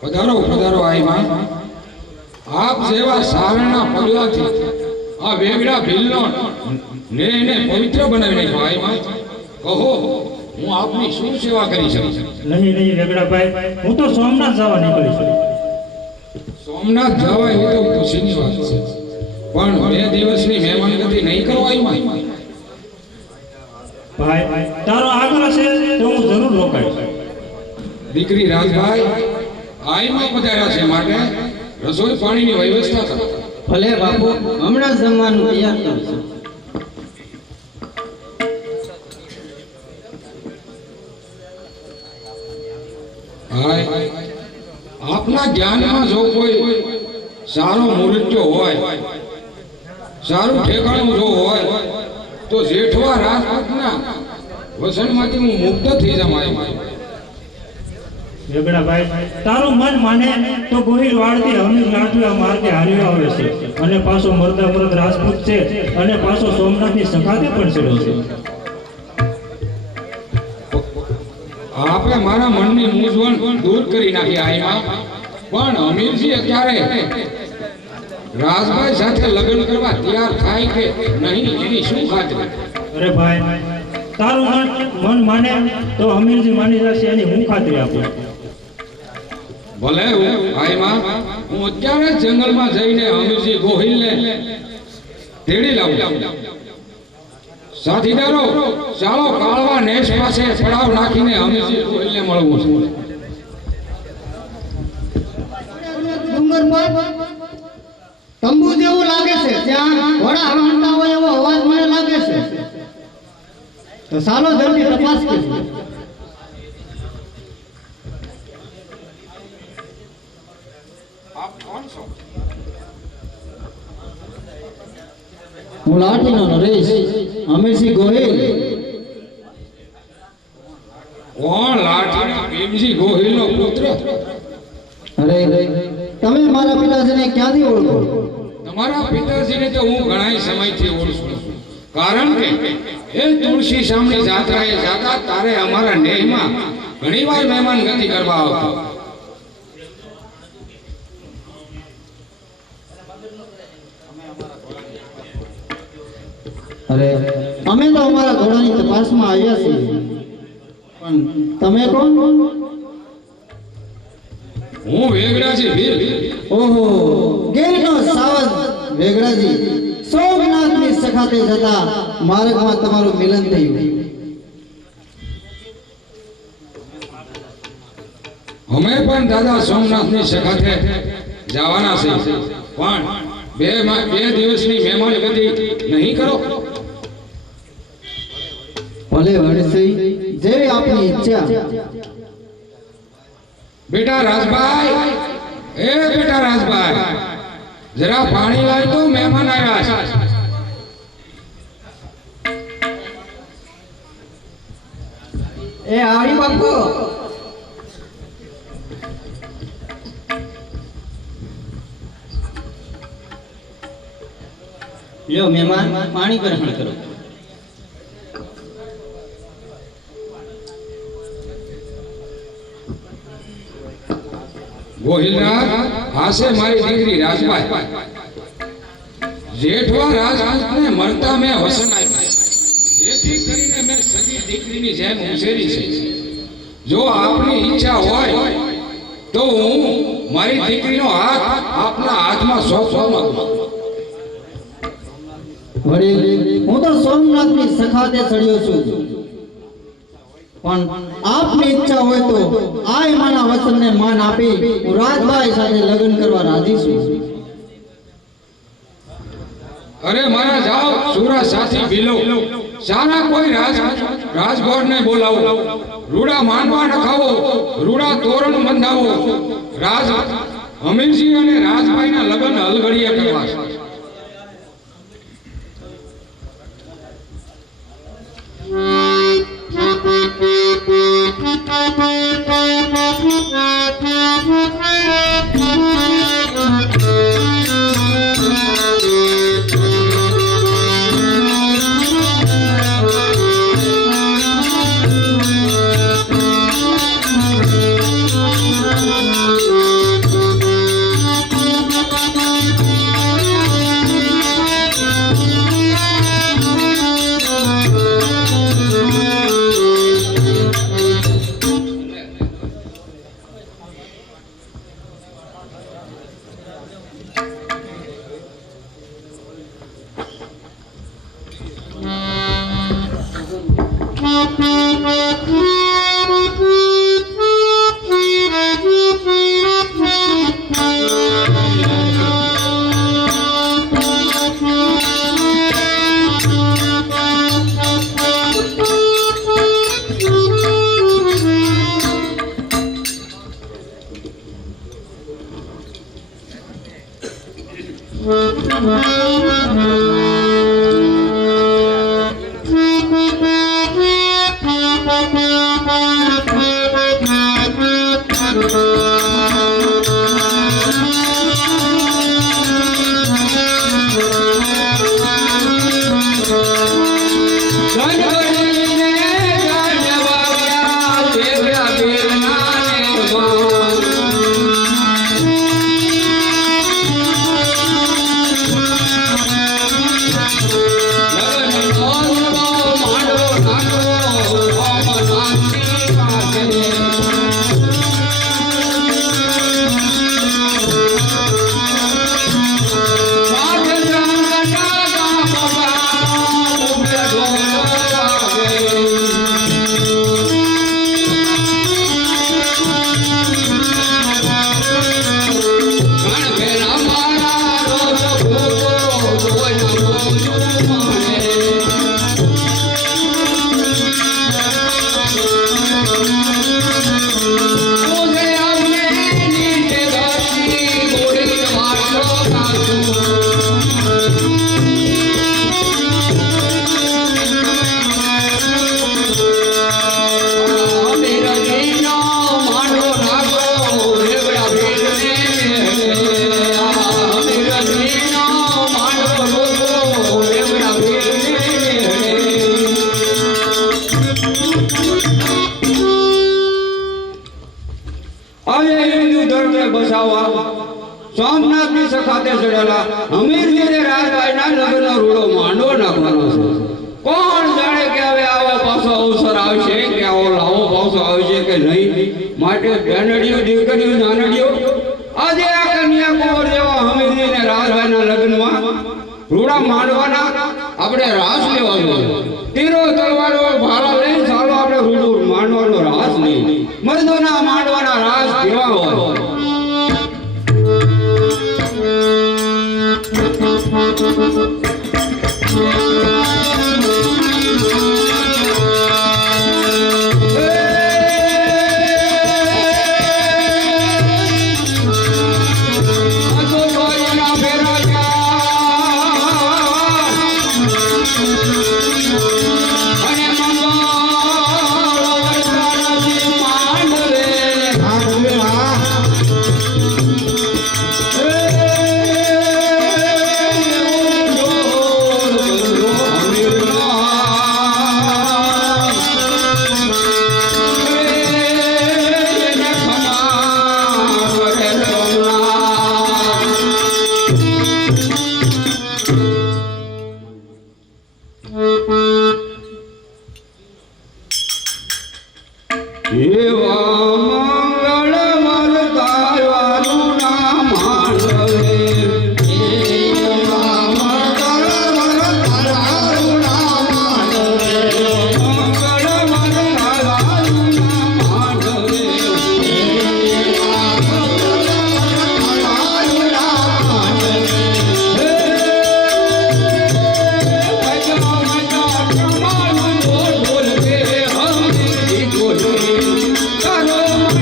પધારો પધારો આઈ માં। આપ જેવા સારણા પગલાથી આ વેગડા ભીલનો નેને પવિત્ર બનાવી નાખ્યો આઈ માં। કહો હું આપની શું સેવા કરી શકું? નહીં નહીં વેગડાભાઈ, હું તો સોમનાથ જવા નીકળી છું। સોમનાથ જવા એ તો ખુશીની વાત છે, પણ 2 દિવસની મહેમાનગતિ નહીં કરો આઈ માં। ભાઈ તારો આગ્રહ છે તો હું જરૂર રોકાઈશ। દીકરી રાજભાઈ આઈ માં પધાર્યા છે માટે રસોઈ પાણીની વ્યવસ્થા કરો। ભલે બાપુ, હમણાં જમવાનું તૈયાર કરું છું। આપના જ્ઞાનમાં જો કોઈ સારો મુહૂર્તો હોય, સારું ઠેકાણું જો હોય તો જેઠવા રાજપૂતના વસનમાંથી હું મુક્ત થઈ જમાય। વેગડાભાઈ તારું મન માને તો ગોહિલ વાળથી હમીર લાઠવા માર્ગે હારી આવે છે, અને પાછો મરદા મરદ રાજપૂત છે, અને પાછો સોમનાથની સખાતે પણ ચડ્યો છે। આપે મારા મનની મૂંઝવણ દૂર કરી નાખી આઈમાં, પણ અમીરજી અત્યારે રાજભાઈ સાથે લગ્ન કરવા તૈયાર થાય કે નહીં એની શું ખાતરી? અરે ભાઈ તારું મન માને તો અમીરજી માની જશે એની હું ખાતરી આપું। ભલે આઈમાં હું અત્યારે જ જંગલમાં જઈને અમીરજી ગોહિલને તેડી લાવું। સાથીદારો ચાલો કાળવા નેસ પાસે પડાવ નાખીને અમીરજી ગોહિલને મળવું છે। ડુંગર પર તંબુ જેવું લાગે છે, ત્યાં ઘોડા હણતા હોય એવો અવાજ મને લાગે છે, તો ચાલો જલ્દી તપાસ કરીએ। આપ કોણ છો? હું લાઠીનો નરેશ, અમીરસિંહ ગોહિલ। કોણ લાઠીના ભીમજી ગોહિલનો પુત્ર? અરે તમે મારા પિતાજીને ક્યાંથી ઓળખો? તમારા પિતાજીને તો હું ઘણા સમયથી ઓળખું છું, કારણ કે એ તુલસી સામની જાત્રાએ જાતા તારે અમારા નેહમાં ઘણીવાર મહેમાન ગતિ કરવા આવતો। અરે અમે તો અમારા ઘોડાની તપાસમાં આવ્યા છીએ, પણ તમે કોણ? હું વેગડાજી ભીલ। ઓહો, ગેરનો સાવજ વેગડાજી। સોમનાથની સખાતે જતા માર્ગમાં તમારું મિલન થયું। અમે પણ દાદા સોમનાથની સખાતે જવાના છે, પણ બે દિવસની મહેમાન ગતિ નહીં કરો? ભલે વડસઈ, જેવી આપની ઈચ્છા। બેટા રાજભાઈ, એ બેટા રાજભાઈ, જરા પાણી લાવ તો મહેમાન આવ્યા છે। એ આડી બાપુ, લ્યો મહેમાન, પાણી ગ્રહણ કરો। ગોહિલનાથ, આ છે મારી દીકરી રાજભાઈ। જેઠવા રાજપૂતને મરતા મેં વસન આપ્યું, જેથી કરીને મેં સગી દીકરીની જેમ ઉછેરી છે। જો આપની ઈચ્છા હોય તો હું મારી દીકરીનો હાથ આપના હાથમાં સોંપવા માંગુ છું। વડીલ, હું તો સોમનાથની સખાતે ચડ્યો છું, પણ આપની ઈચ્છા હોય તો આ મારા વચનને માન આપી હું રાજભાઈ સાથે લગ્ન કરવા રાજી છું। અરે મારા જાઓ સુરા સાથી ભીલો, સારા કોઈ રાજગોરને બોલાવો, રૂડા માંડવા નખાવો, રૂડા તોરણ બંધાવો। રાજ અમીરજી અને રાજભાઈના લગ્ન હલઘડીએ કરવા છે। સોમનાથ ની સખાતે ચડેલા હમીરજી ને રાજભાઈ ના લગ્ન રૂડો માંડવો નાખવાનો છે. કોણ જાણે કે હવે આવો પાછો અવસર આવશે કે આવો લાવો પાછો આવશે કે નહીં. માટે બેનડીઓ દીકરીઓ નાનડીઓ આજે આ કન્યા કુંવર જેવા હમીરજી ને રાજભાઈ ના લગ્નમાં રૂડા માંડવાના આપણે રાસ લેવાનો તીરો તલવારો ભાલા લઈને ચાલો આપણે રૂડું માંડવાનો રાસ નહીં. મર્દોના માંડવાના રાસ કેવા હોય. Hello.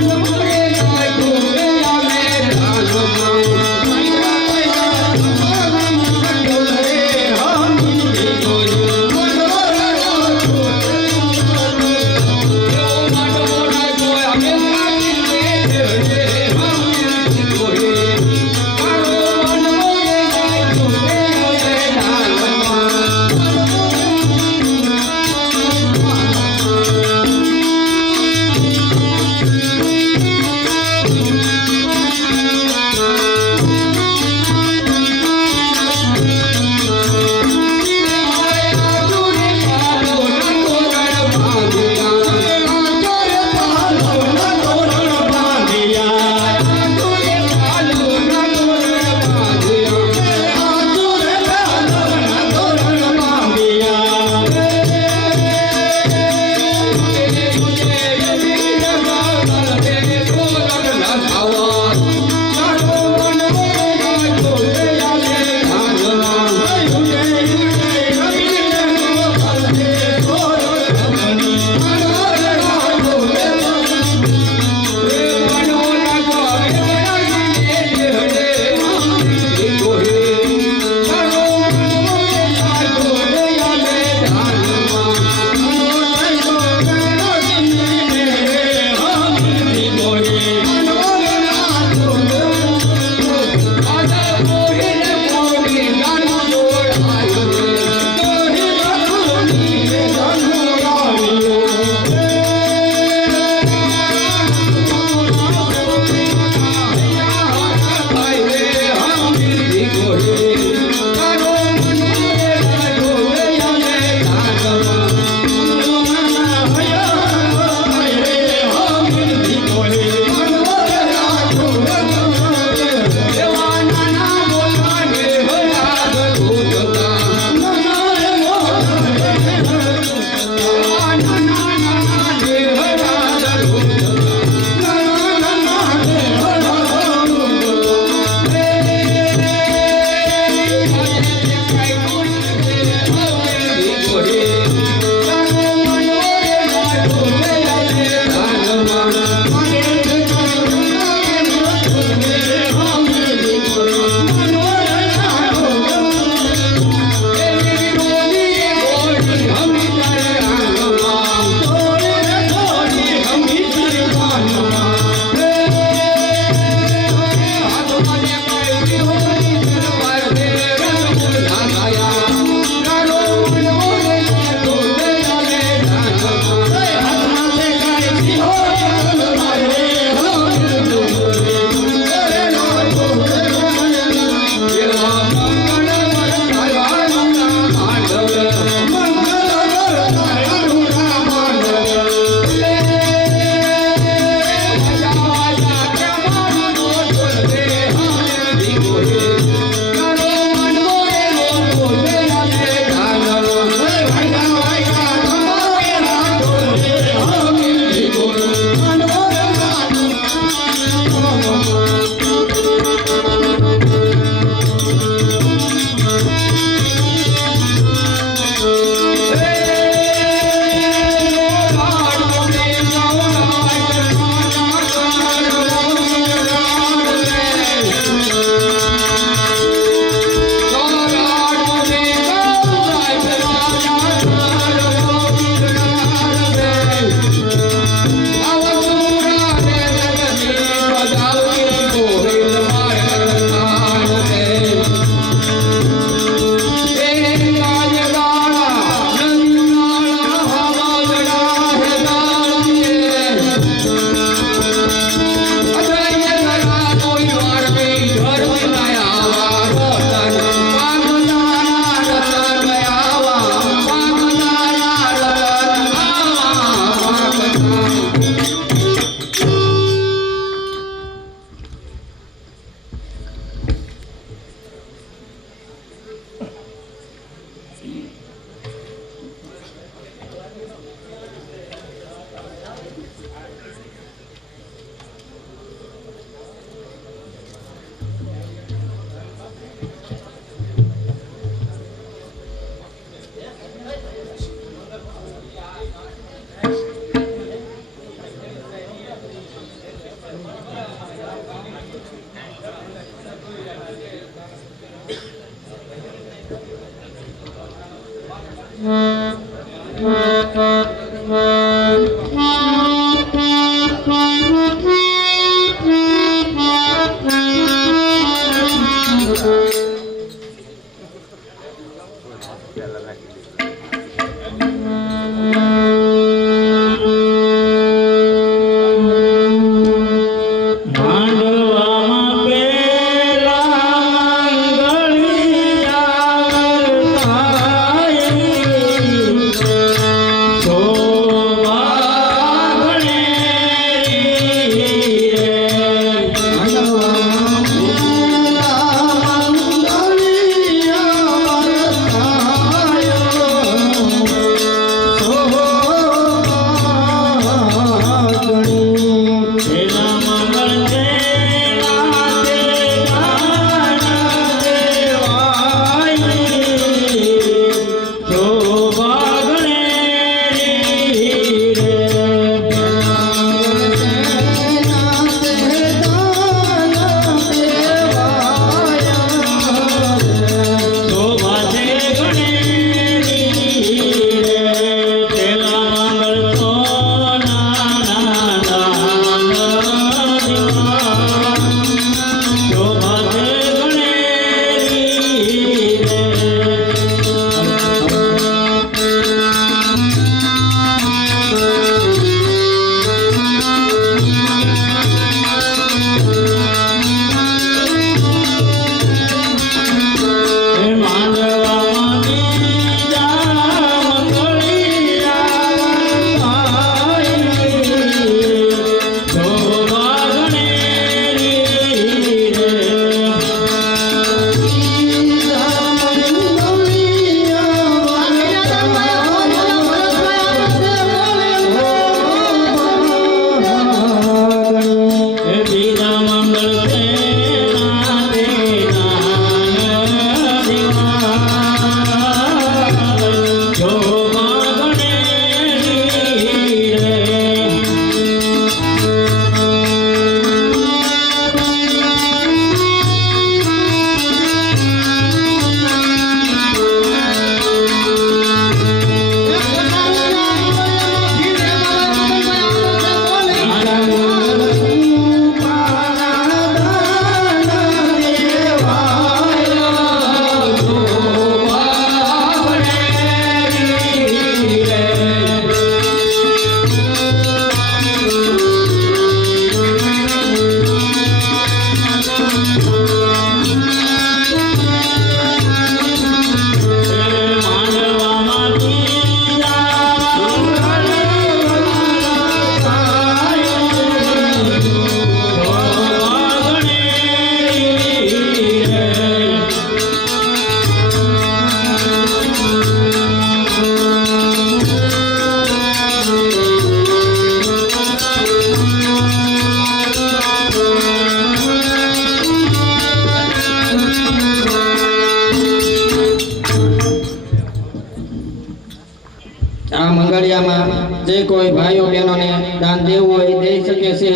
કોઈ ભાઈઓ બહેનોને દાન દેવું હોય એ દઈ શકે છે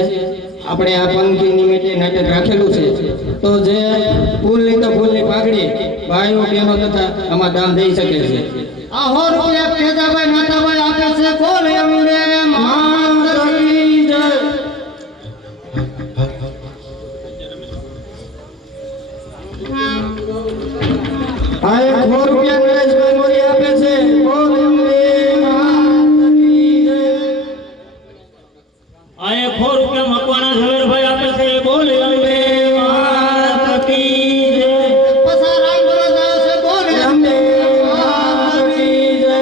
આપણે આ પંક્તિ નિમિત્તે નાટક રાખેલું છે તો જે ફૂલની તો ફૂલની પાઘડી ભાઈઓ બહેનો તથા આમાં દાન દઈ શકે છે આ 100 રૂપિયા તેજાભાઈ નાથાભાઈ આપે છે બોલ અંબે માતની જય આ 100 રૂપિયા નરેશભાઈ મોરી આપે છે બોલ અંબે માતની જય આ 100 રૂપિયા મકવાણા ઝવેરભાઈ આપે છે બોલ અંબે માત કી જય પસા રામ ભરોસ આવે છે બોલ અંબે માતની જય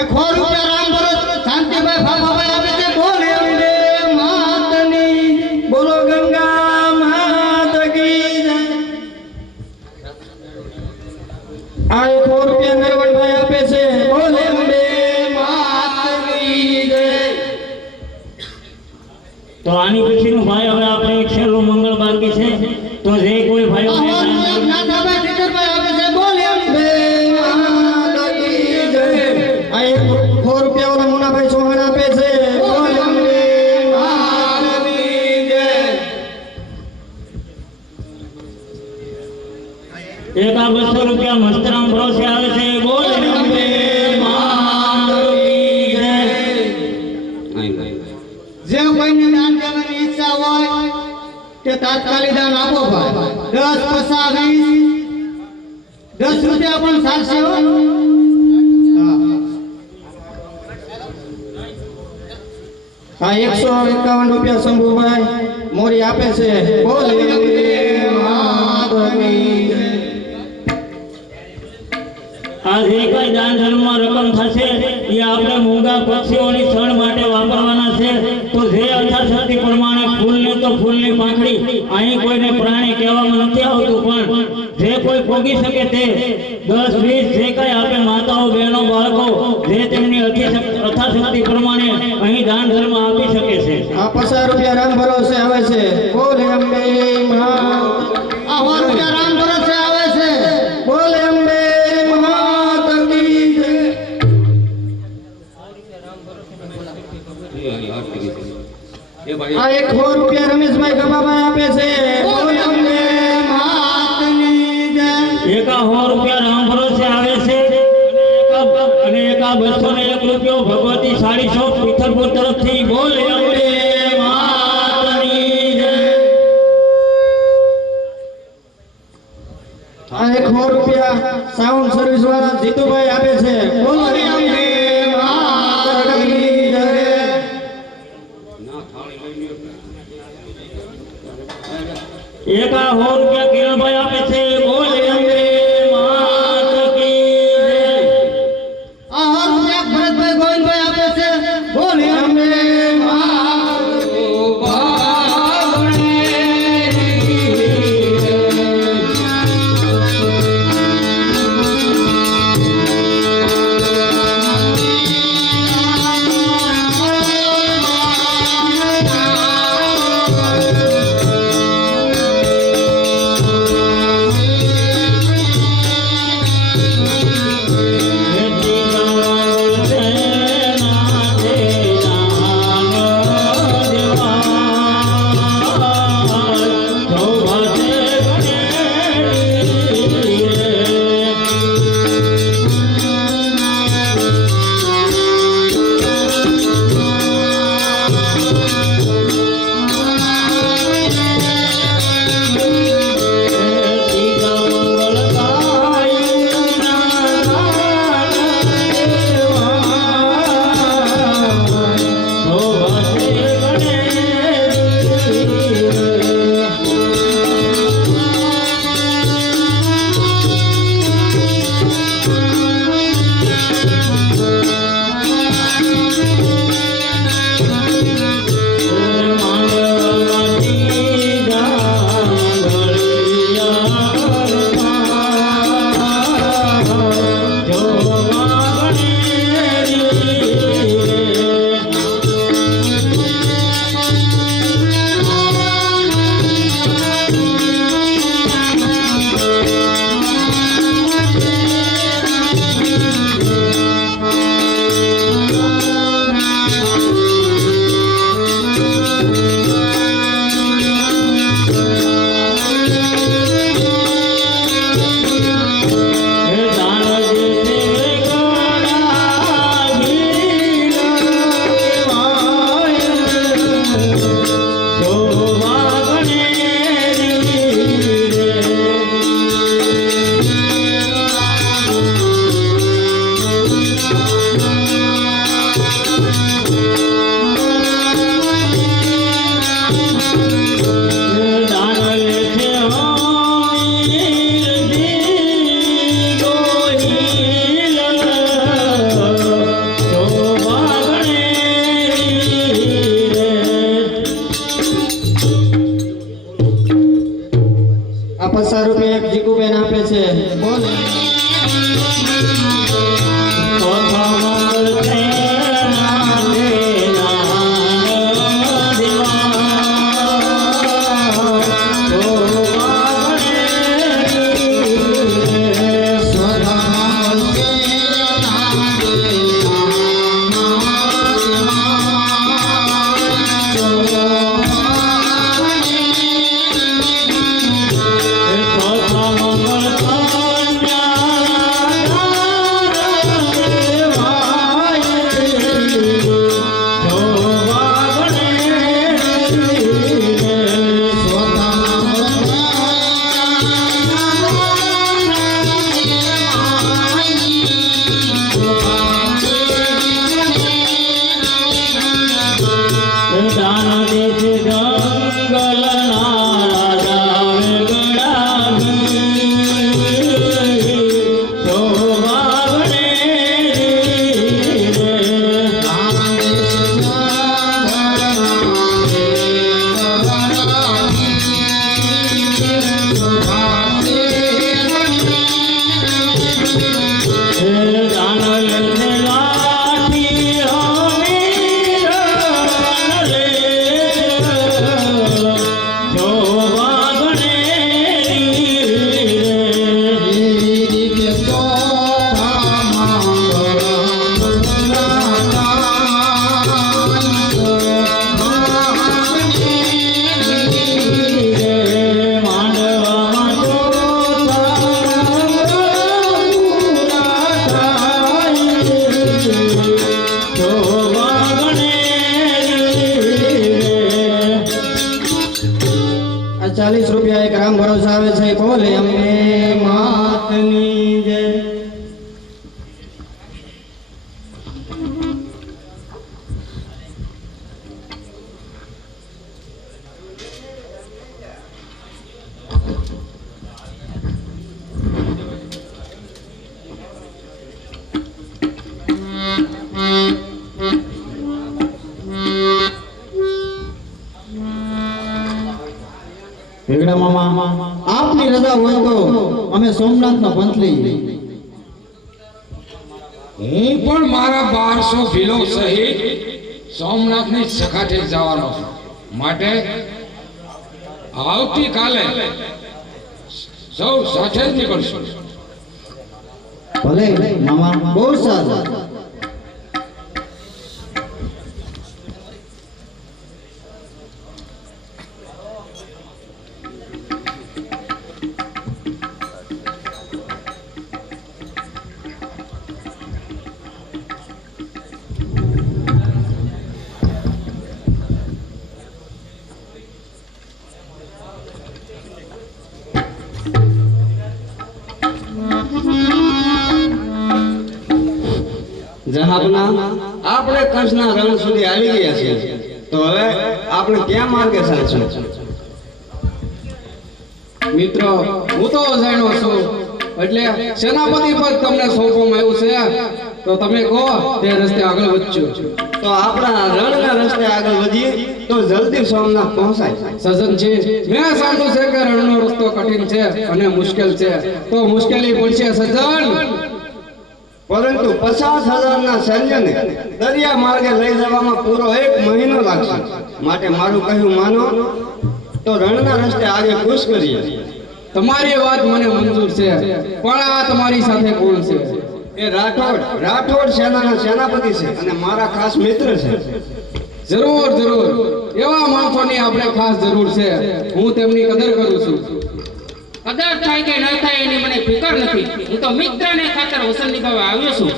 એક 100 રૂપિયા રામ ભરોસ શાંતિભાઈ ફાફાભાઈ આપે છે બોલ અંબે માતની બોલો ગંગા માત કી જય આ 100 રૂપિયા નરવણભાઈ આપે છે બોલ અંબે માતની જય તો આની પછીનું ભાઈ હવે આપણે એક છેલ્લું મંગળ બાકી છે તો જે કોઈ ભાઈઓ આ 100 રૂપિયા નાથાભાઈ ઠીકરભાઈ આપે છે બોલ અંબે માત કી જય આ 100 રૂપિયા ઓલા મુનાભાઈ ચૌહાણ આપે છે બોલ અંબે માતની જય એક આ 200 રૂપિયા મસ્તરામ ભરોસે આવે છે બોલ અંબે માત કી જય જે કોઈને દાન દેવાની ઈચ્છા હોય તે તાત્કાલિક દાન આપો ભાઈ 10 પૈસા 20 10 રૂપિયા પણ ચાલશે હો આ 151 રૂપિયા શંભુભાઈ મોરી આપે છે બોલ અંબે માતની જય આ જે કઈ દાન ધર્મમાં રકમ થશે એ આપણે મૂંગા પક્ષીઓની શણ માટે વાપરવાના છે તો જે યથાશક્તિ પ્રમાણે ફૂલને તો ફૂલની પાંખડી અહીં કોઈને પ્રાણી કહેવામાં નથી આવતું પણ જે કોઈ ભોગી શકે તે 10 20 જે કઈ આપણે માતાઓ બહેનો બાળકો જે તેમની યથાશક્તિ પ્રમાણે અહીં દાન ધર્મ આપી શકે છે આ 50 રૂપિયા રામ ભરોસે આવે છે બોલ અંબે માત આ 100 રૂપિયા રામ ભરોસે આવે છે બોલ અંબે માત કી જય આ 100 રૂપિયા રમેશભાઈ ગભાભાઈ આપે છે બોલ અંબે માતની જય એક આ 100 રૂપિયા રામ ભરોસે આવે છે અને એક આ 201 રૂપિયો ભગવતી સાડી શોપ પિથરપુર તરફથી બોલ અંબે માતની જય આ 100 રૂપિયા સાઉન્ડ સર્વિસ વાળા જીતુભાઈ આપે છે બોલ અંબે માત કી જય એક આ 100 રૂપિયા કિરણભાઈ આપે છે બોલ અંબે માત કી જય આ 100 રૂપિયા ભરતભાઈ ગોવિંદભાઈ આપે છે બોલ અંબે વેગડા મામા, આપની રજા હોય તો અમે સોમનાથનો પંથ લઈએ. હું પણ મારા 1200 ભીલો સહિત સોમનાથની સખાતે જવાનો છું. માટે આવતીકાલે સૌ સાથે જ નીકળશું. ભલે મામા, બહુ સારું. જહાબના આપણે કચ્છના રણ સુધી આવી ગયા છીએ. તો હવે આપણે ક્યાં માર્ગે ચાલશું? મિત્રો, હું તો જાણ્યો છું એટલે સેનાપતિ પદ તમને સોંપવામાં આવ્યું છે, તો તમે કહો તે રસ્તે આગળ વધજો. તો આપણા રણના રસ્તે આગળ વધીએ તો જલ્દી સોમનાથ પહોંચાય. સજનજી, મેં સાંભળ્યું છે કે રણનો રસ્તો કઠિન છે અને મુશ્કેલ છે, તો મુશ્કેલી પડશે સજ્જન. પરંતુ 50,000ના સૈન્યને દરિયા માર્ગે લઈ જવામાં પૂરો 1 મહિનો લાગશે. માટે મારું કહ્યું માનો તો રણના રસ્તે આગે કૂચ કરીએ. તમારી વાત મને મંજૂર છે, પણ આ તમારી સાથે કોણ છે? એ રાઠોડ સેનાના સેનાપતિ છે અને મારા ખાસ મિત્ર છે. જરૂર જરૂર, એવા માણસોની આપણે ખાસ જરૂર છે. હું તેમની કદર કરું છું. કદર થાય કે ન થાય એની મને ફિકર નથી. હું તો મિત્રને ખાતર વસન નિભાવવા આવ્યો છું.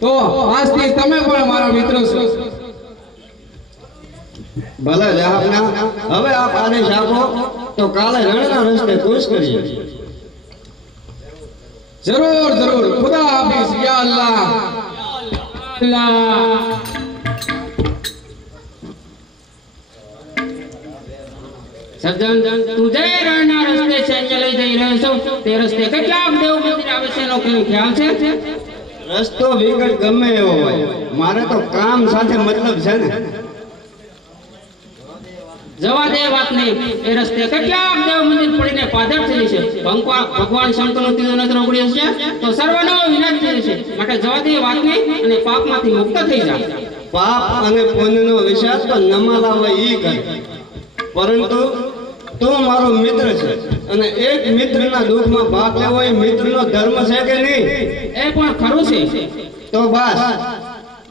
તો આજથી તમે પણ મારા મિત્ર છો. ભલે જહાબના, હવે આપ આદેશ આપો તો કાલે રણના રસ્તે કૂચ કરીએ. જરૂર જરૂર, ખુદા હાફિઝ. યા અલ્લાહ. અલ્લાહ. સજ્જન, તું જે રણના રસ્તે સૈન્ય લઈ જઈ રહ્યો છો તે રસ્તે કેટલા દેવ મંદિર આવે છે એનો કઈ ખ્યાલ છે? રસ્તો વિકટ ગમે એવો હોય, મારે તો કામ સાથે મતલબ છે ને. જવા દે વાત નહીં. એ રસ્તે કેટલા દેવ મંદિર પડીને પાદર થઈ છે. ભગવાન શંકરનો તીર નજર ઉગડ્યો છે તો સર્વનો વિનાશ થઈ છે. માટે જવા દે વાત નહીં અને પાપમાંથી મુક્ત થઈ જા. પાપ અને પુણ્યનો વિશ્વાસ તો નમાલા હોય ઈ કરે, પરંતુ તું મારો મિત્ર છે અને એક મિત્રના દુઃખમાં ભાગ લેવો એ મિત્રનો ધર્મ છે કે નહીં? એ પણ ખરું છે. તો બસ,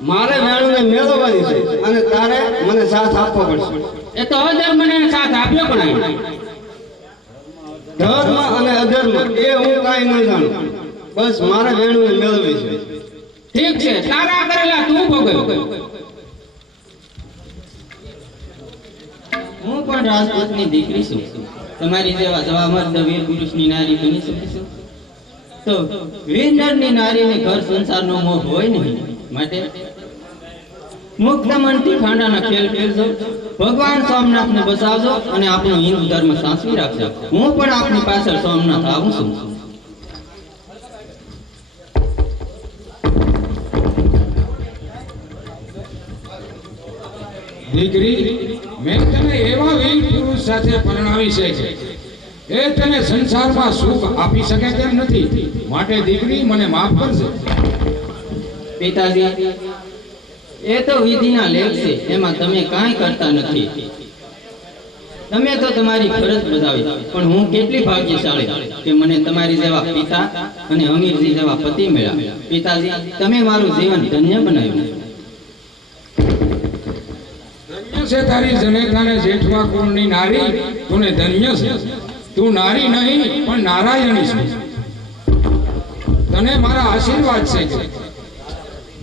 મારે વેણુને મેળવવાની છે અને તારે મને સાથ આપવો પડશે. એ તો અધર્મને સાથ આપ્યો પણ નહીં. ધર્મ અને અધર્મ એ હું કાંઈ ન જાણું, બસ મારે વેણુને મેળવવી છે. ઠીક છે, તારા કરેલા તું ભોગવ. હું પણ રાજપૂતની દીકરી છું. તમારી જેવા જવામર્દ વીર પુરુષની નારી બની શકીશું? તો વીર નરની નારીને ઘર સંસારનો મોહ હોય નહીં. માટે મુક્ત મનથી ખાંડાના ખેલ ખેલજો, ભગવાન સોમનાથને બસાવજો અને આપણો હિન્દુ ધર્મ સાચવી રાખજો. હું પણ આપની પાછળ સોમનાથ આવું છું. દીકરી, મેં તને એવા વીર પુરુષ સાથે પરણાવી છે એ તને સંસારમાં સુખ આપી શકે તેમ નથી. માટે દીકરી, મને માફ કરજે. પિતાજી, એ તો વિધિના લેખ છે, એમાં તમે કાંઈ કરતા નથી. તમે તો તમારી ફરજ બજાવી, પણ હું કેટલી ભાગ્યશાળી કે મને તમારી જેવા પિતા અને અમીરજી જેવા પતિ મળ્યા. પિતાજી, તમે મારું જીવન ધન્ય બનાવ્યું. ધન્ય છે તારી જનેતાને જેઠવા કુળની નારી. તું ધન્ય છે. તું નારી નહીં પણ નારાયણી છે. તને મારા આશીર્વાદ છે.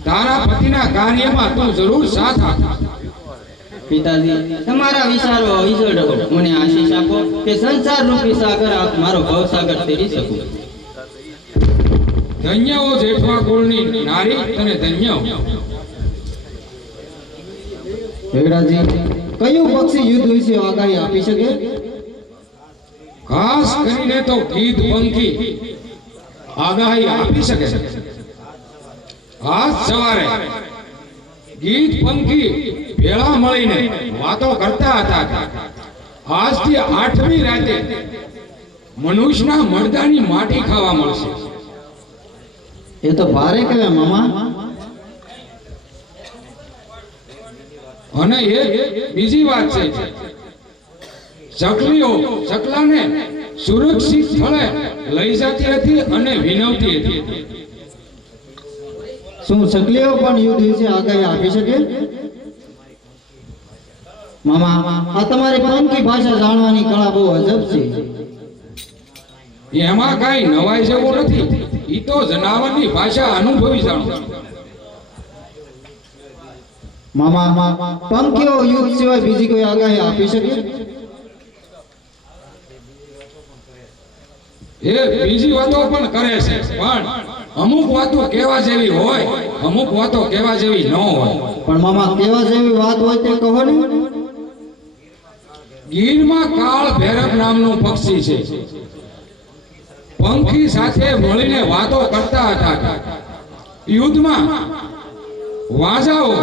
તારા પતિના કાર્યમાં તું જરૂર સાથ આપ. પિતાજી, તમારા વિચારો અવિજળ રહો. મને આશીષ આપો કે સંસાર રૂપી સાગર આપ મારો ભવસાગર તરી શકું. ધન્ય હો જેઠવા કુળની નારી, તને ધન્ય હો. વેગડાજી, કયું પક્ષી યુદ્ધ વિશે આગાહી આપી શકે? ખાસ કરીને તો ગીધ પંખી આગાહી આપી શકે છે. આજ સવારે ગીધ પંખી ભેળા મળીને વાતો કરતા હતા. આજથી 8મી રાતે મનુષ્યના મરદાની માટી ખાવા મળશે. એ તો ભારે કહેવાય મામા. અને એ બીજી વાત છે, ચકલીઓ ચકલાને સુરક્ષિત સ્થળે લઈ જતી હતી અને વિનવતી હતી. શું ચકલીઓ પણ યુદ્ધ વિશે આગાહી આપી શકે? મામા, આ તમારી પંખી ભાષા જાણવાની કળા બહુ અજબ છે. એમાં કઈ નવાઈ જેવું નથી. ઈ તો જનાવરની ભાષા અનુભવી જાણો. મામા, પંખીઓ યુદ્ધ સિવાય બીજી કોઈ આગાહી આપી શકે? એ બીજી વાતો પણ કરે છે, પણ અમુક વાતો કેવા જેવી હોય, અમુક વાતો કેવા જેવી ન હોય. પણ મામા, કેવા જેવી વાત હોય તે કહો ને. ગીરમાં કાળ ભૈરવ નામનું પક્ષી છે. પંખી સાથે મળીને વાતો કરતા હતા. યુદ્ધમાં વાજાઓ,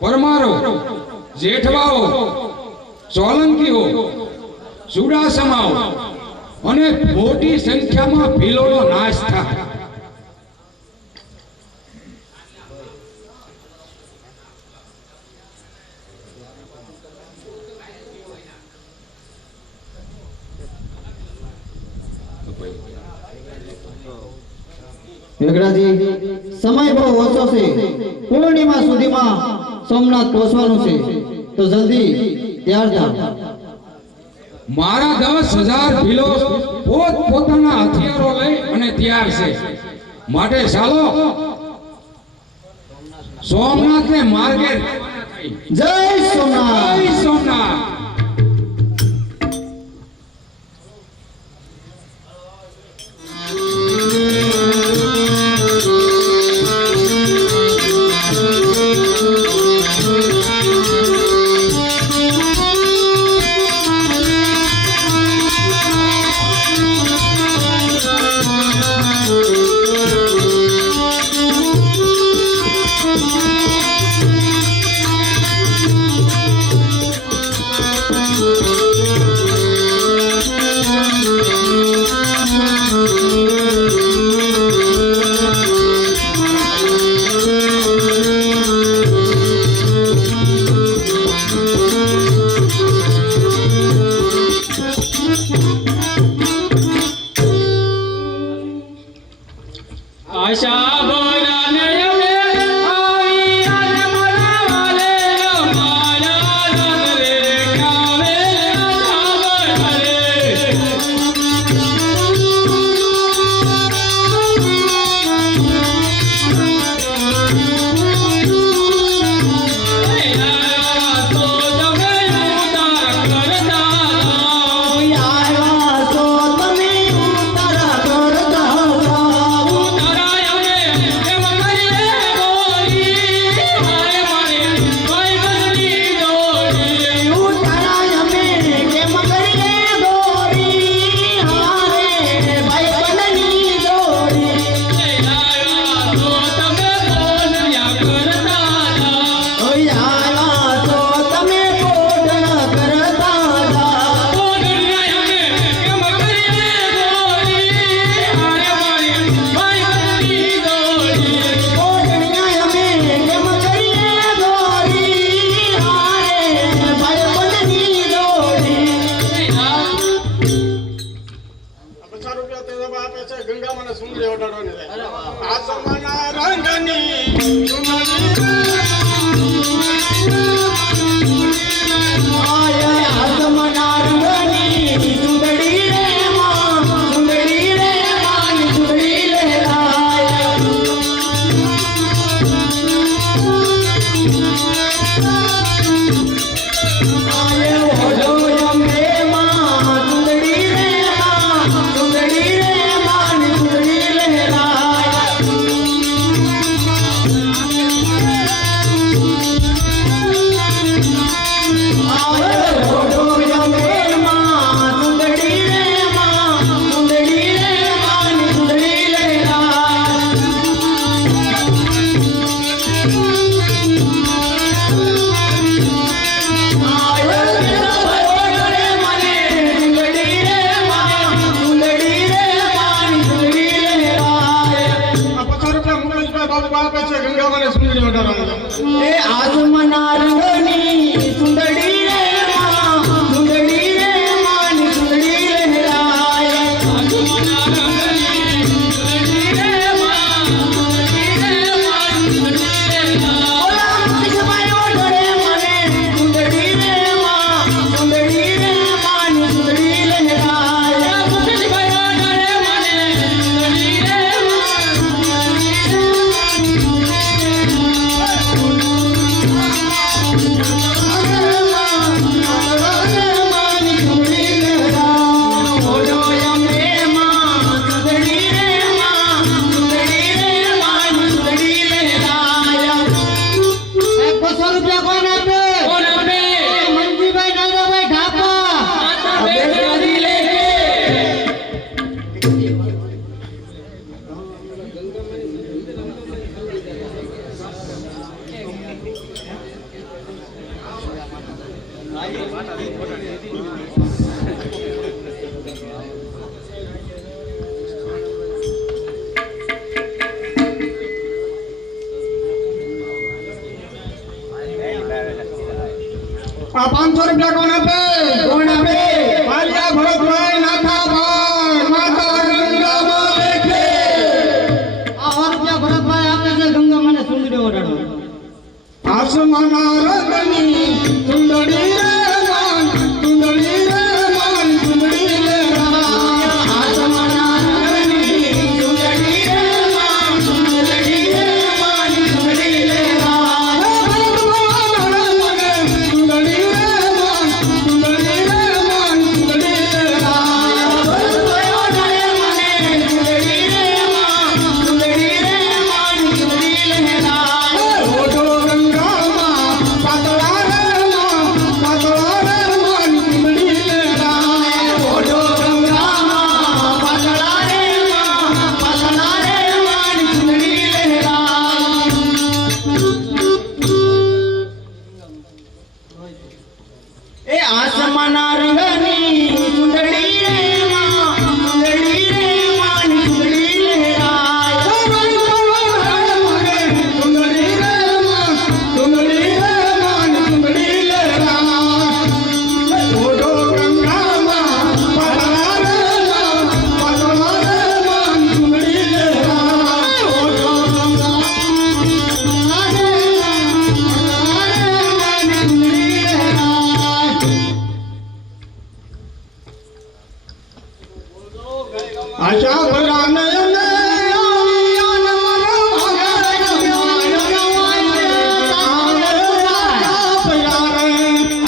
પરમારો, જેઠવાઓ, સોલંકીઓ, ચુડાસમાઓ અને મોટી સંખ્યામાં ભીલોનો નાશ થાય. વેગડાજી, સમય બહુ ઓછો છે. પૂર્ણિમા સુધીમાં સોમનાથ પહોંચવાનું છે, તો જલ્દી તૈયાર થાઓ. મારા 10,000 ભીલો પોત પોતાના હથિયારો લઈ અને તૈયાર છે. માટે ચાલો સોમનાથને માર્ગે જય સોમનાથ. જય સોમનાથ. ભાઈ બાપુ આપે છે ગંગા મને સુંદરી ઓઢાડવાનું. એ આસમાના રંગની સુંદરી રે માં, સુંદરી રે માં, સુંદરી લહેરાય. આસમાના રંગની સુંદરી રે માં, સુંદરી રે માં, સુંદરી લહેરાય. ઓલા મનસભાઈ ઓઢળે મને સુંદરી રે માં, સુંદરી રે માં, સુંદરી લહેરાય. મનસભાઈ ઓઢળે મને સુંદરી રે માં, આ 500 રૂપિયા કોણ આપે? કોણ આપે? પાલિયા ભરતભાઈ નાથાભાઈ માતા ગંગામાં લેખે. આ 100 રૂપિયા ભરતભાઈ આપે છે ગંગા મને સુંદરી ઓઢાડવા. આસમાના રંગની સુંદરી રે માન, સુંદરી રે માન, સુંદરી લહેરાય. આસમાના રંગની સુંદરી રે માન, સુંદરી રે માન, સુંદરી લહેરાય. સુંદરી રે માન, સુંદરી રે માન, સુંદરી લહેરાય. ઓઢો ગંગામાં પાતળા રે માં, પાતળા રે માન, સુંદરી લહેરાય. ઓઢો ગંગામાં પાતળા રે માં, પાતળા રે માન, સુંદરી લહેરાય. એ આસમાના રંગની સુંદરી રે માં, સુંદરી રે માં, સુંદરી લહેરાય. સુંદરી રે માન, સુંદરી રે માન, સુંદરી લહેરાય. ઓઢો ગંગામાં પાતળા રે માં, પાતળા રે માન, સુંદરી લહેરાય. ઓઢો ગંગામાં પાતળા રે માં, પાતળા રે માન, સુંદરી લહેરાય. આશા ભરા નયને આવિયાન મારો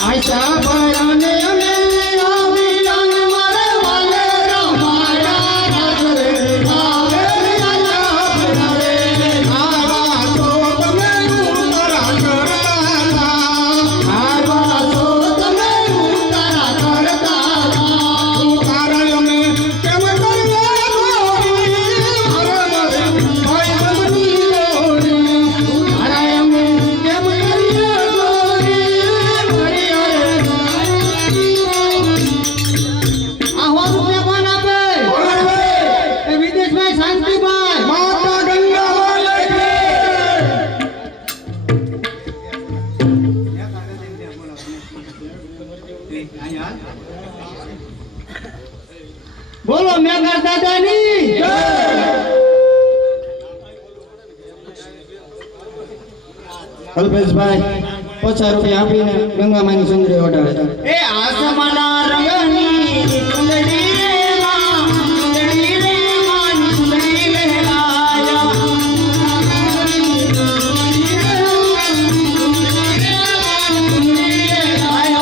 આશા ભરા નયને આવિયાન મારે વાલે રમાયા રાત્રે આવે. આશા ભરા રે આવા તો તમે ઉતરા કરતા, આવા તો તમે ઉતરા કરતા. તારા અમે કેમ કરીએ ગોરી, મારે મારે ભાઈ બંધની ગોરી. તારા અમે કેમ કરીએ ગોરી, મારી અરે આ 100 રૂપિયા કોણ આપે? એ વિદેશભાઈ શાંતિભાઈ. માતા ગંગામાં લેખે. બોલો મેઘર દાદાની અલ્પેશભાઈ 50 રૂપિયા આપીને ગંગામાની સુંદરી ઓઢાડે. એ આસમાના રંગની સુંદરી રે માં, સુંદરી રે માં, સુંદરી લહેરાય.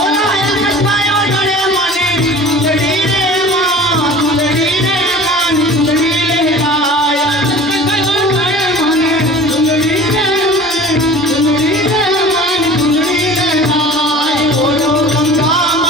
ઓલા અલ્પેશભાઈ ઓઢાડે મને સુંદરી રે માં, સુંદરી રે માં, સુંદરી લહેરાય. સુંદરી રે માં, સુંદરી રે માં, સુંદરી લહેરાય. ઓઢો ગંગા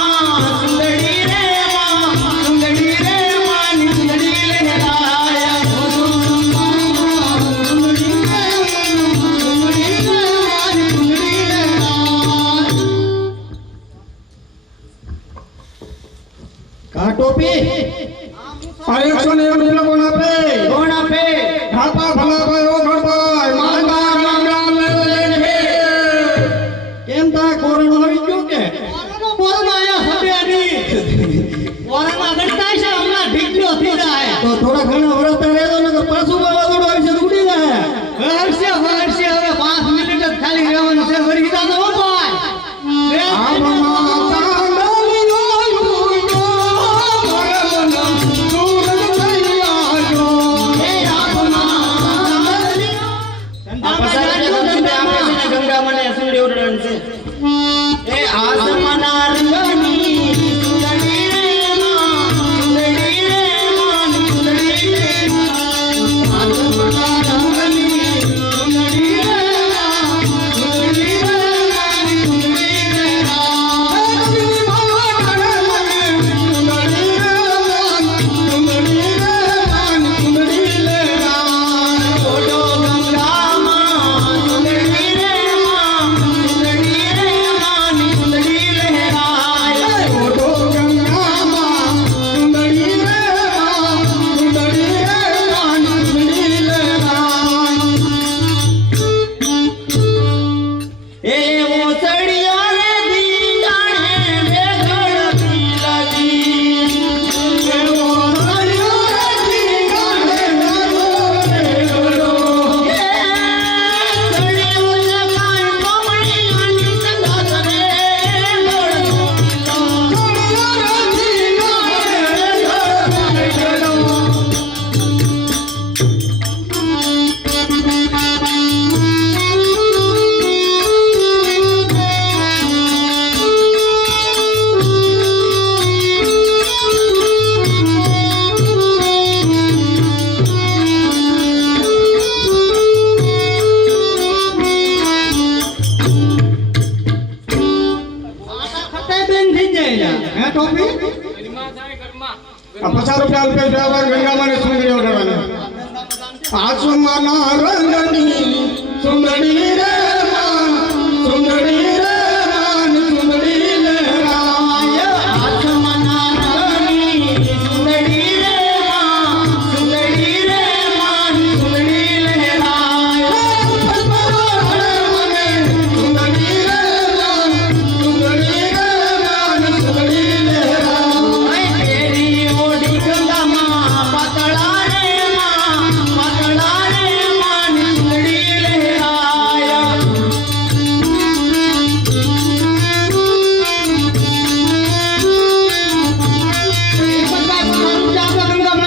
ઉડાડવાનું છે એ આસમાના રંગની સુંદરી રે માં સુંદરી રે માં સુંદરી રે આસમાના રંગની સુંદરી રે માં સુંદરી રે માં સુંદરી રે કવિની માવા ઢાળે મને સુંદરી રે માં સુંદરી રે માં સુંદરી લે ઓડો ગંગામાં સુંદરી રે માં સુંદરી રે માં સુંદરી લહેરાય ઓડો ગંગામાં સુંદરી રે માં સુંદરી રે માં સુંદરી લહેરાય એ ઓસડિયા રે દીડાણે મેઘડ પીલાજી એ ઓસડિયા રે દીડાણે મેઘડો એ સડિયો લગાય કોમણી આની સંગાત રે ગોળનો સડિયો રે દીડાણે મેઘડો ખટાઈ બેન થઈ જાય હે ટોપી ₹50 ડ્રાઈવર ગંગામાં ને સુંદરી ઓઢાડવાની આસમાના રંગની સુંદરી રે માં સુંદરી રે માં સુંદરી લહેરાય આસમાના રંગની સુંદરી રે માં સુંદરી રે માં સુંદરી લહેરાય મને સુંદરી રે માં સુંદરી રે માં સુંદરી લહેરાય તેરી ઓડી ગંગામાં પાતળા રે માં સુંદરી લહેરાય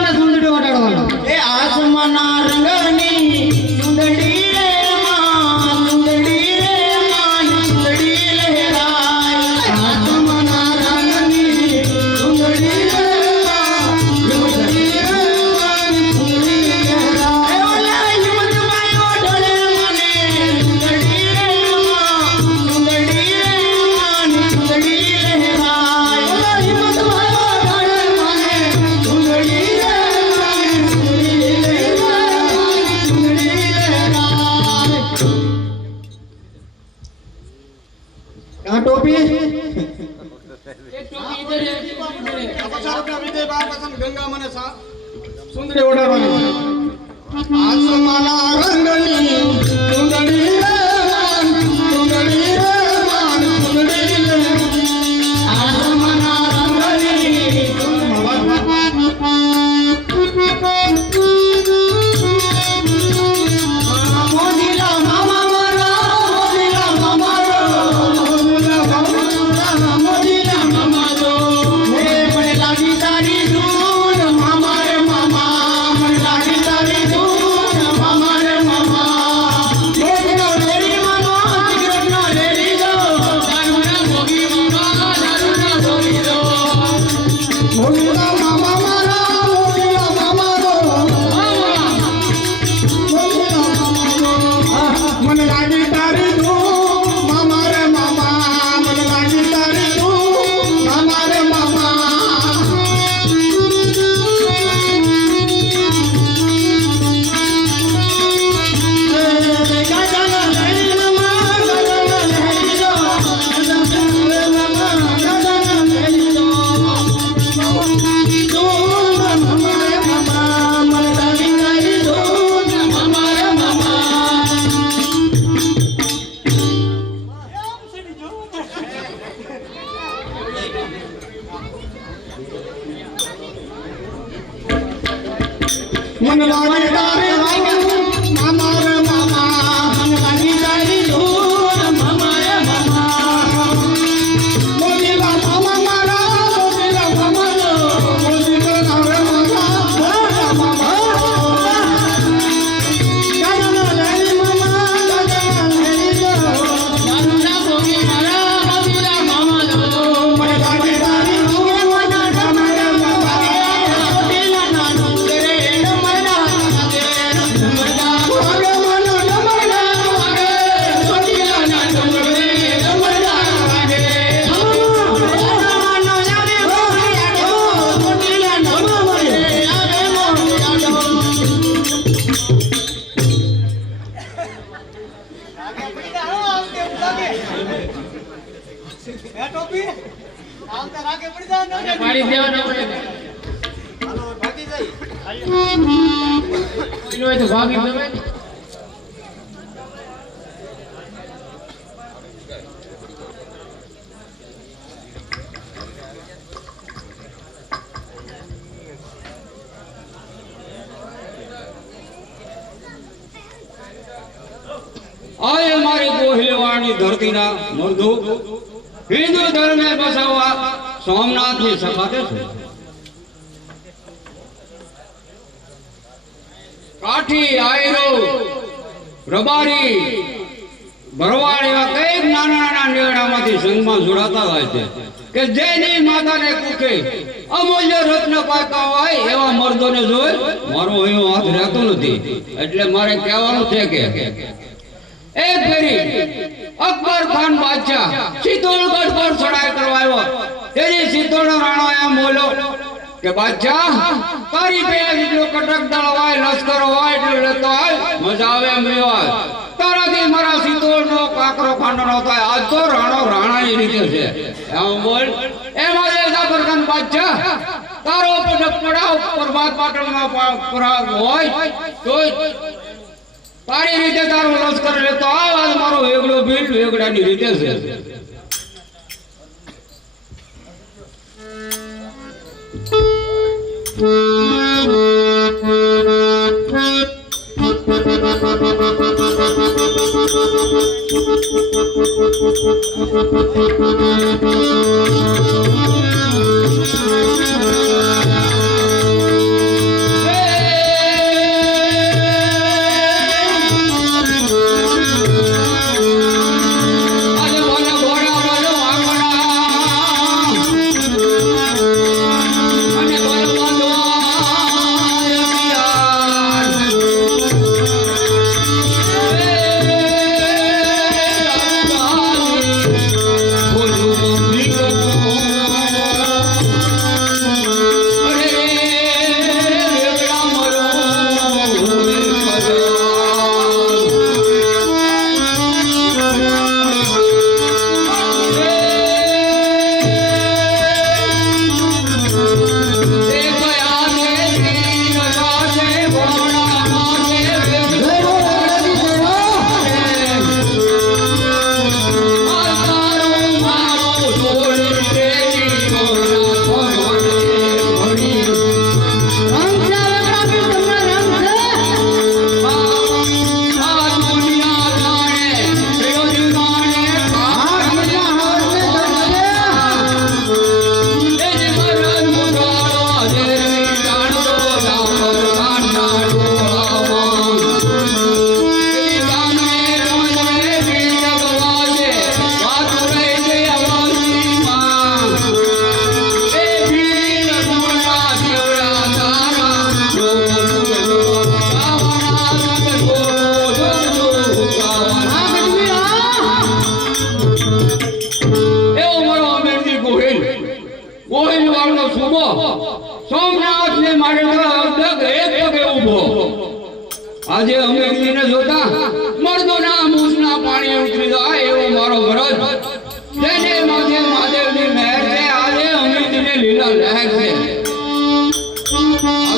એ આસમાના રંગની સુંદરી રે માં સુંદરી રે માં સુંદરી લહેરાય આસમાના રંગની સુંદરી રે માં સુંદરી રે માં સુંદરી લહેરાય ઓલા હિંમતભાઈ ઓઢળે મને સુંદરી રે માં સુંદરી રે માં સુંદરી લહેરાય ઓલા હિંમતભાઈ ઓઢળે મને સુંદરી રે આ ટોપી સુંદરી ઓઢાડવાની આસમાના રંગની સુંદરી રે માં સુંદરી રે માં સુંદરી લહેરાય આસમાના રંગની મોજીલા મામા મારા મોજીલા મામા રો મોજીલા મામા રો હે મને લાગી તારી ધૂન મામા રે મામા મને લાગી તારી ધૂન મામા રે મામા પાડી દેવાનો પડે ને. પેલો હોય તો ભાગી જવાય ને. આય મારી ગોહિલવાણી ધરતીના મર્દો હિન્દુ ધર્મને બસાવવા સોમનાથની સખાતે છે. કાઠી આયરો રબારી ભરવાડ એવા કઈક નાના નાના નેવડામાંથી સંઘમાં જોડાતા હોય છે કે જેની માતાને કુખે અમૂલ્ય રત્ન પાતા હોય એવા મર્દોને જોઈ મારો એવો હાથ રહેતો નથી. એટલે મારે કહેવાનું છે કે એક ફેરી અકબર ખાન બાદશાહ ચિત્તોડગઢ પર ચડાઈ કરવા આવ્યો. તેની ચિત્તોડનો રાણો એમ બોલ્યો કે બાદશાહ તારી પાસે જેટલો કટક દળ હોય લશ્કર હોય એટલું લેતો હોય મજા આવે એમ રહ્યો. તારાથી મારા ચિત્તોડનો કાકરો ખાંડો ન થાય. આજ તો રાણો રાણાની રીતે છે એમ બોલ. એમાં જાફર ખાન બાદશાહ તારો પડાવ પ્રભાત પાટણમાં હોય તો તારી રીતે તારો લશ્કર લેતો આજ મારો વેગડો ભીડ વેગડાની રીતે છે. આજે અમેરીને જોતા મર્દોના મૂછના પાણી ઉતરી જાય એવો મારો ગરજ. જેને માથે મહાદેવની મહેર છે આજે અમેરીને લીલા લહેર છે.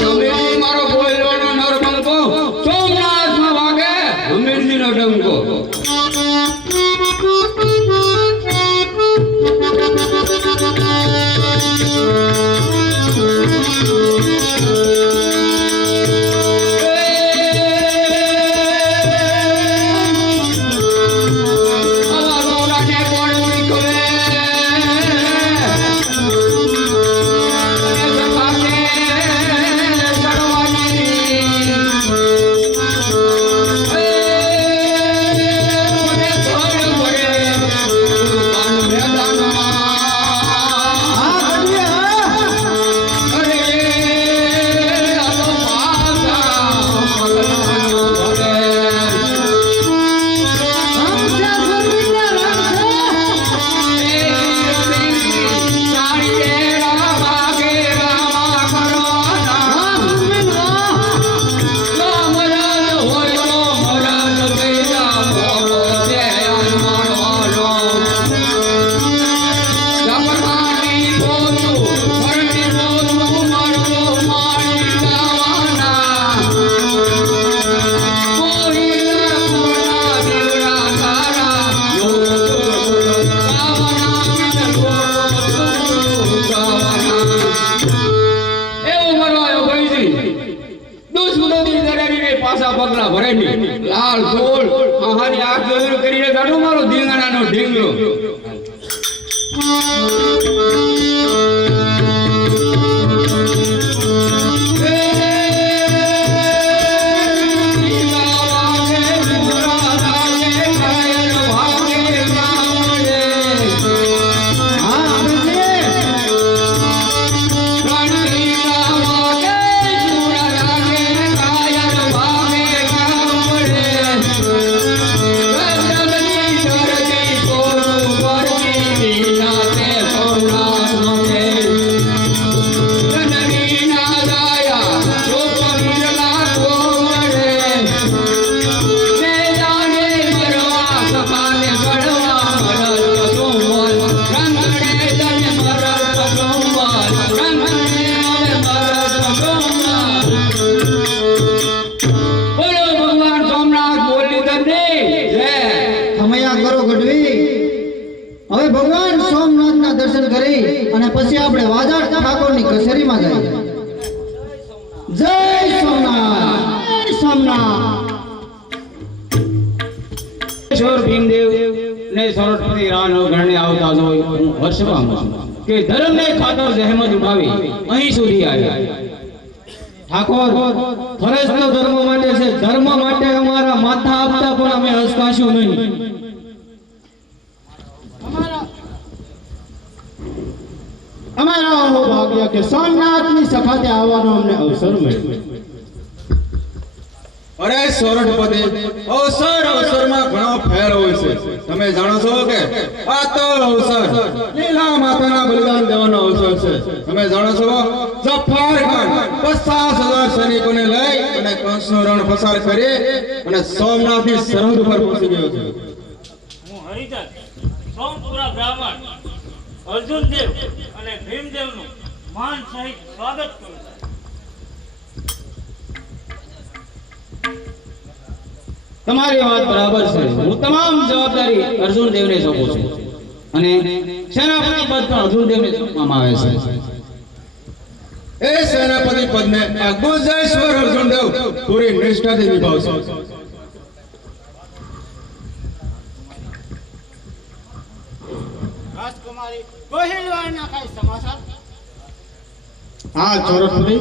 અમેરી મારો કોયલોનો નરબંકો સોમનાથમાં વાગે અમેરીનો ડંકો. Oh મહાની આંખ જોઈને કરીને કાઢો મારો ધીંગાણાનો ઢીંગલો. હવે ભગવાન સોમનાથના દર્શન કરી અને પછી આપણે વાજાડ ઠાકોરની કચેરીમાં જઈએ. જય સોમનાથ, જય સોમનાથ. ઈશ્વર ભીમદેવ ને સોરઠપતિ રાનો ઘરને આવતા જોઈ હું હર્ષ પામું છું કે ધર્મને ખાતર જહેમત ઉઠાવી અહીં સુધી આવ્યા. ઠાકોર ફરજ તો ધર્મ માટે છે, ધર્મ માટે અમારા માથા આપતા પણ અમે હસકાશું નહીં. અમારા આવો ભાગ્ય કે સોમનાથની સખાતે આવવાનો અમને અવસર મળ્યો. અરે સોરઠપતિ, અવસરમાં ઘણો ફેર હોય છે. તમે જાણો છો કે આ તો અવસર લીલા માતાના બલિદાન દેવાનો અવસર છે. તમે જાણો છો જફાર ખાન 50,000 સૈનિકોને લઈ અને કંસનો રણ પસાર કરી અને સોમનાથની સરહદ ઉપર પહોંચી ગયો છે. હું હરિજન સોમપુરા બ્રાહ્મણ અર્જુનદેવ અને ભીમદેવનું માન સહિત સ્વાગત કરું છું. તમારી વાત બરાબર છે. હું તમામ જવાબદારી અર્જુનદેવને સોંપું છું અને સેનાપતિ પદ પણ અર્જુનદેવને સોંપવામાં આવે છે. એ સેનાપતિ પદને આ ગુજેશ્વર અર્જુનદેવ પૂરી નિષ્ઠાથી નિભાવશે. રાજકુમારી ગોહિલવાડના કાંઈ સમાચાર? હા ચોરઠપતિ,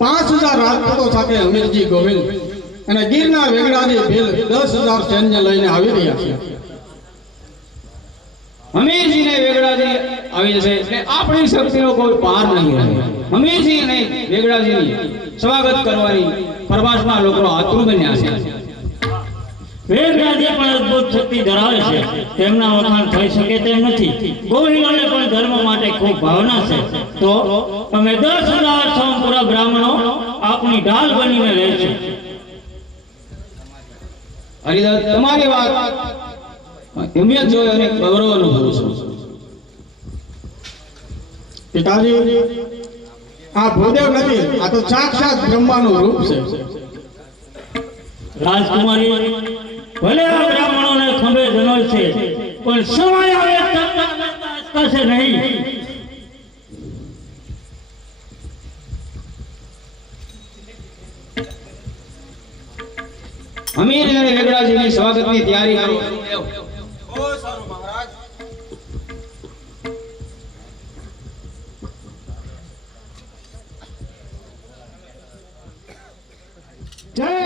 5,000 રાજપૂતો સાથે અમીરજી ગોવિંદ અને ગીરના વેગડાજી ભીલ 10,000 સૈન્ય લઈને આવી રહ્યા છે. હમીરજીને વેગડાજી આવી જશે એટલે આપણી શક્તિનો કોઈ પાર નહીં રહે. હમીરજી અને વેગડાજીની સ્વાગત કરવાની પ્રવાસમાં લોકો આતુર બન્યા છે. વેદરાજે પણ અદ્ભુત શક્તિ ધરાવે છે, તેમના વખાણ થઈ શકે તેમ નથી. ગોહિલોને પણ ધર્મ માટે ખૂબ ભાવના છે. તો અમે 10,000 સોમપુરા બ્રાહ્મણો આપની ઢાલ બનીને રહેશું. હરિદાસ, તમારી વાત હિંમત જોઈ અને ગૌરવ અનુભવું છું. પિતાજી, આ ભૂદેવ નથી, આ તો સાક્ષાત બ્રહ્માનું રૂપ છે. રાજકુમારી, ભલે આ બ્રાહ્મણોને ખંભે જનોય છે, પણ સમય આવે અટકાશે નહીં. હમીર અને વેગડાજીની સ્વાગતની તૈયારી કરો. બહુ સારું મહારાજ. જય